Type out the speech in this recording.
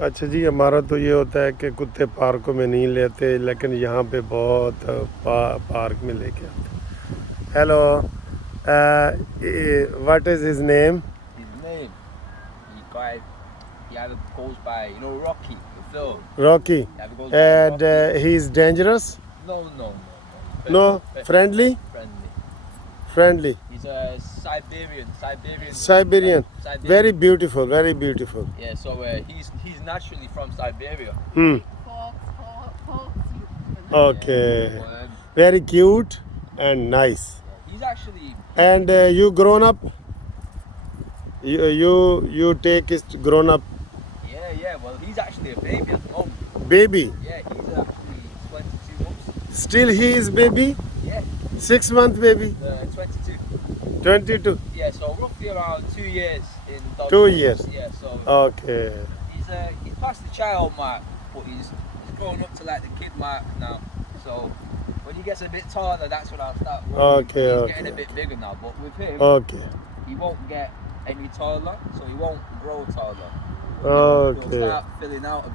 अच्छा जी, हमारा तो ये होता है कि कुत्ते पार्कों में नहीं लेते, लेकिन यहाँ पे बहुत पार्क में लेके आते। Hello, what is his name? His name, he either goes by, you know, Rocky, the film. Rocky. He either goes by And Rocky. he is dangerous? No. No? Friendly? Friendly. Friendly. He's a Siberian. Siberian. Very beautiful, very beautiful. Yeah, so he's naturally from Siberia. Okay. But, Very cute and nice. he's actually. And you grown up? You take it grown up Yeah. Well, he's actually a baby at the moment. baby. Yeah, he's actually 22 months. Still he is baby? Yeah, 6-month baby? 22. 22. Yeah, so roughly around 2 years in dog. 2 years. Yeah, so Okay. he's past the child mark, but he's growing up to like the kid mark now. So when he gets a bit taller, that's when I'll start worrying. Okay, He's okay. getting a bit bigger now, but with him, Okay. he won't get any taller, so he won't grow taller. Okay. He'll start filling out a bit.